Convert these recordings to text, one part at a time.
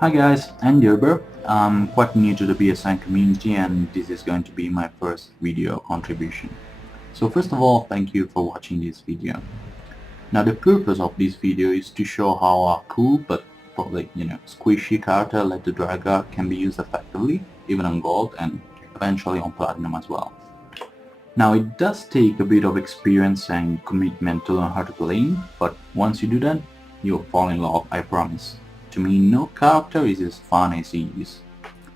Hi guys, I'm Gerber. I'm quite new to the BSN community and this is going to be my first video contribution. So first of all, thank you for watching this video. Now the purpose of this video is to show how a cool but probably squishy character like the Drellguard can be used effectively, even on gold and eventually on platinum as well. Now it does take a bit of experience and commitment to learn how to play him, but once you do that, you'll fall in love, I promise. To me, no character is as fun as he is.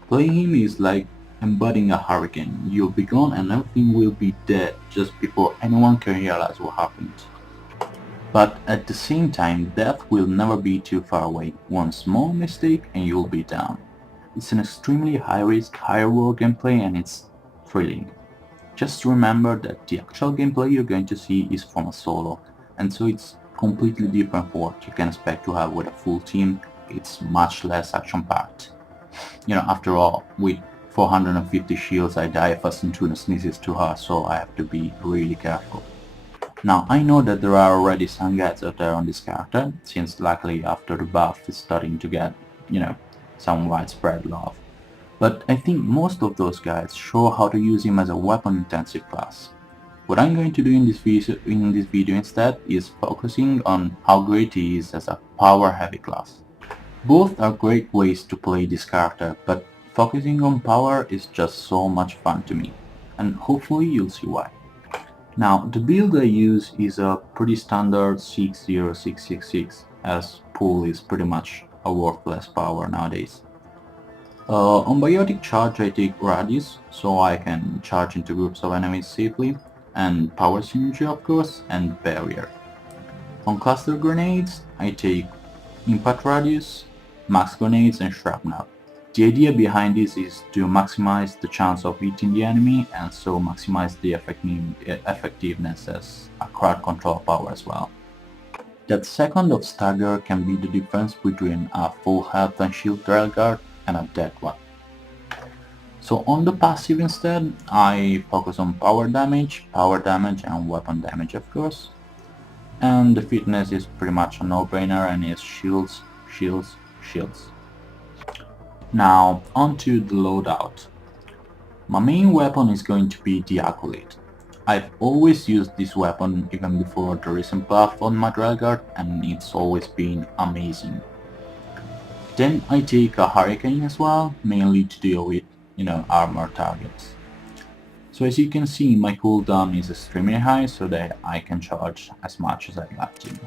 Playing him is like embodying a hurricane. You'll be gone and everything will be dead just before anyone can realize what happened. But at the same time, death will never be too far away. One small mistake and you'll be down. It's an extremely high risk, high reward gameplay and it's thrilling. Just remember that the actual gameplay you're going to see is from a solo, and so it's completely different from what you can expect to have with a full team. It's much less action-packed. After all, with 450 shields I die if a Centurion sneezes too hard, so I have to be really careful. Now I know that there are already some guides out there on this character, since luckily after the buff is starting to get, some widespread love. But I think most of those guides show how to use him as a weapon-intensive class. What I'm going to do in this video instead is focusing on how great he is as a power-heavy class. Both are great ways to play this character, but focusing on power is just so much fun to me, and hopefully you'll see why. Now, the build I use is a pretty standard 60666, as pull is pretty much a worthless power nowadays. On biotic charge I take radius, so I can charge into groups of enemies safely, and power synergy of course, and barrier. On cluster grenades I take impact radius, max grenades and shrapnel. The idea behind this is to maximize the chance of hitting the enemy and so maximize the effectiveness as a crowd control power as well. That second of stagger can be the difference between a full health and shield Drellguard and a dead one. So on the passive instead, I focus on power damage and weapon damage of course. And the fitness is pretty much a no-brainer and is shields, shields, shields. Now onto the loadout. My main weapon is going to be the Acolyte. I've always used this weapon even before the recent buff on my Drellguard and it's always been amazing. Then I take a Hurricane as well, mainly to deal with, armor targets. So as you can see, my cooldown is extremely high so that I can charge as much as I'd like to.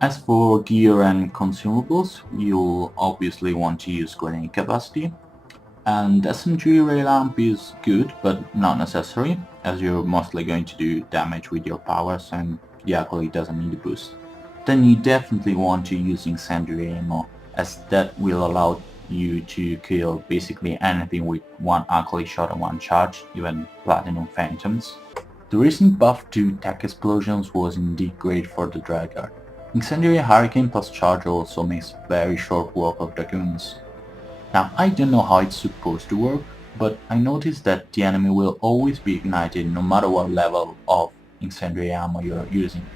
As for gear and consumables, you'll obviously want to use grenade capacity. And SMG ray lamp is good, but not necessary, as you're mostly going to do damage with your powers and the Acolyte doesn't need a boost. Then you definitely want to use incendiary ammo, as that will allow you to kill basically anything with one Acolyte shot and one charge, even platinum phantoms. The recent buff to tech explosions was indeed great for the Drellguard. Incendiary Hurricane plus charge also makes very short work of Dragoons. Now I don't know how it's supposed to work, but I noticed that the enemy will always be ignited no matter what level of incendiary ammo you're using.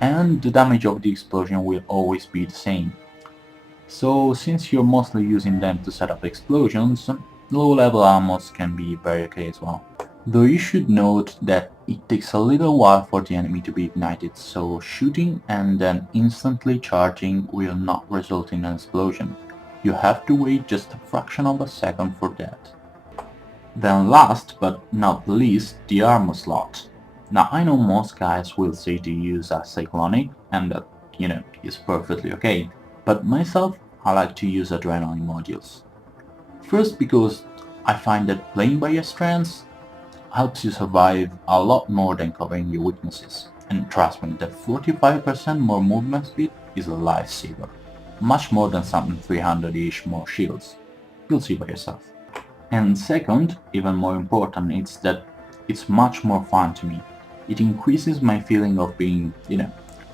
And the damage of the explosion will always be the same. So since you're mostly using them to set up explosions, low level ammos can be very okay as well. Though you should note that it takes a little while for the enemy to be ignited, so shooting and then instantly charging will not result in an explosion. You have to wait just a fraction of a second for that. Then last but not least, the armor slot. Now I know most guys will say to use a cyclonic and that, is perfectly okay, but myself I like to use adrenaline modules. First because I find that playing by your strengths helps you survive a lot more than covering your weaknesses, and trust me, that 45% more movement speed is a lifesaver, much more than something 300-ish more shields. You'll see by yourself. And second, even more important, it's that it's much more fun to me. It increases my feeling of being,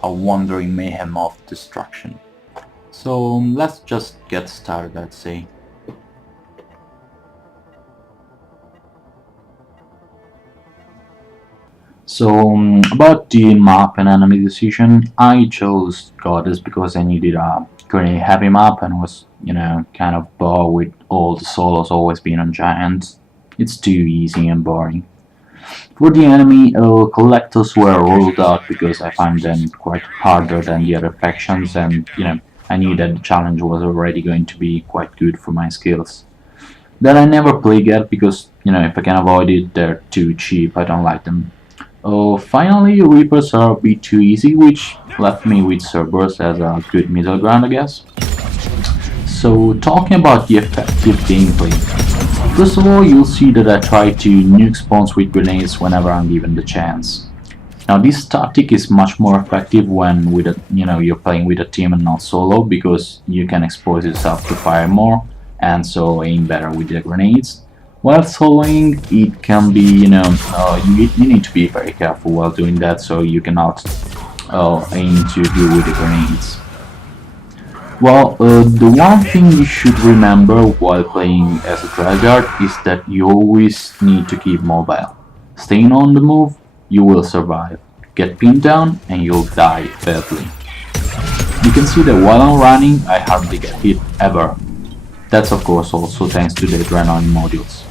a wandering mayhem of destruction. So let's just get started, I'd say. About the map and enemy decision, I chose Goddess because I needed a grenade heavy map and was, kind of bored with all the solos always being on giants. It's too easy and boring. For the enemy, collectors were ruled out because I find them quite harder than the other factions, and I knew that the challenge was already going to be quite good for my skills. That I never play yet because if I can avoid it, they're too cheap. I don't like them. Finally, Reapers are a bit too easy, which left me with Cerberus as a good middle ground, I guess. So, talking about the effective gameplay. First of all, you'll see that I try to nuke spawns with grenades whenever I'm given the chance. Now, this tactic is much more effective when you're playing with a team and not solo, because you can expose yourself to fire more and so aim better with the grenades. While soloing, it can be, you need to be very careful while doing that, so you cannot aim too good with the grenades. Well, the one thing you should remember while playing as a Drellguard is that you always need to keep mobile. Staying on the move, you will survive. Get pinned down and you'll die badly. You can see that while I'm running, I hardly get hit ever. That's of course also thanks to the adrenaline modules.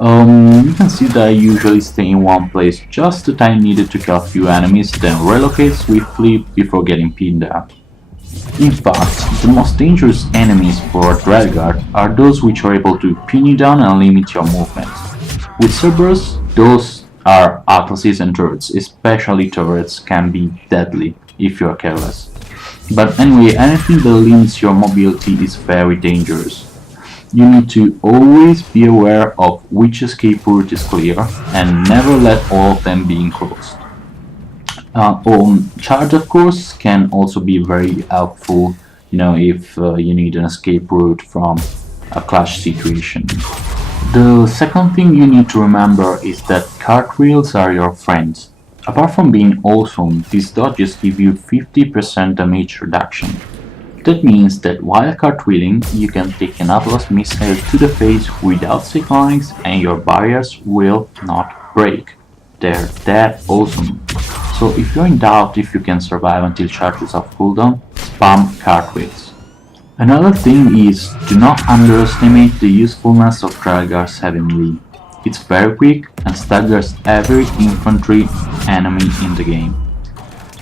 You can see that I usually stay in one place just the time needed to kill a few enemies, then relocate swiftly before getting pinned down. In fact, the most dangerous enemies for a Drellguard are those which are able to pin you down and limit your movement. With Cerberus, those are atlases and turrets, especially turrets can be deadly if you are careless. But anyway, anything that limits your mobility is very dangerous. You need to always be aware of which escape route is clear and never let all of them be enclosed. Charge, of course, can also be very helpful, if you need an escape route from a clash situation. The second thing you need to remember is that cartwheels are your friends. Apart from being awesome, these dodges give you 50% damage reduction. That means that while cartwheeling, you can take an Atlas missile to the face without cyclonics and your barriers will not break. They're that awesome. So if you're in doubt if you can survive until charges off cooldown, spam cartwheels. Another thing is, do not underestimate the usefulness of Drellguard's heavy melee. It's very quick and staggers every infantry enemy in the game.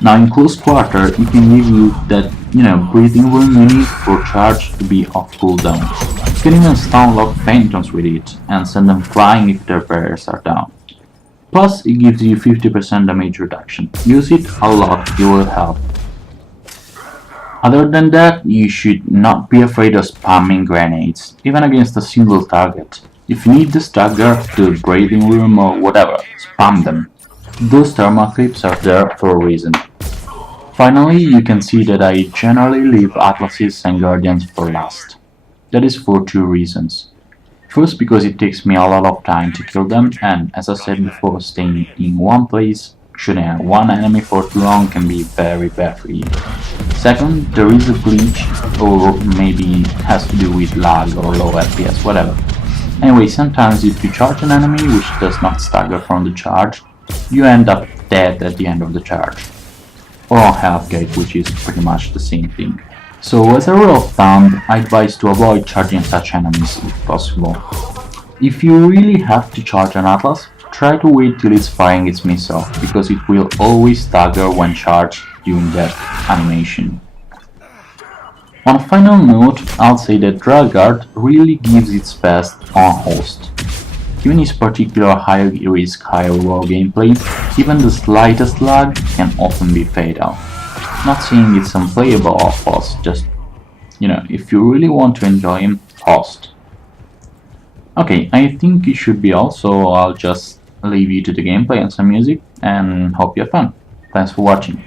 Now in close quarter, it can give you that, breathing room you need for charge to be off cooldown. You can even stun lock phantoms with it and send them flying if their barriers are down. Plus, it gives you 50% damage reduction. Use it a lot, it will help. Other than that, you should not be afraid of spamming grenades, even against a single target. If you need the stagger, the breathing room or whatever, spam them. Those thermal clips are there for a reason. Finally, you can see that I generally leave Atlases and Guardians for last. That is for two reasons. First, because it takes me a lot of time to kill them, and as I said before, staying in one place, shooting at one enemy for too long can be very bad for you. Second, there is a glitch, or maybe it has to do with lag or low FPS, whatever. Anyway, sometimes if you charge an enemy which does not stagger from the charge, you end up dead at the end of the charge. Or on health gate, which is pretty much the same thing. So as a rule of thumb, I advise to avoid charging such enemies if possible. If you really have to charge an Atlas, try to wait till it's firing its missile, because it will always stagger when charged during that animation. On a final note, I'll say that Drellguard really gives its best on host. Given its particular high risk, high reward gameplay, even the slightest lag can often be fatal. Not saying it's unplayable or false, just, if you really want to enjoy him, host. Okay, I think it should be all, so I'll just leave you to the gameplay and some music, and hope you have fun. Thanks for watching.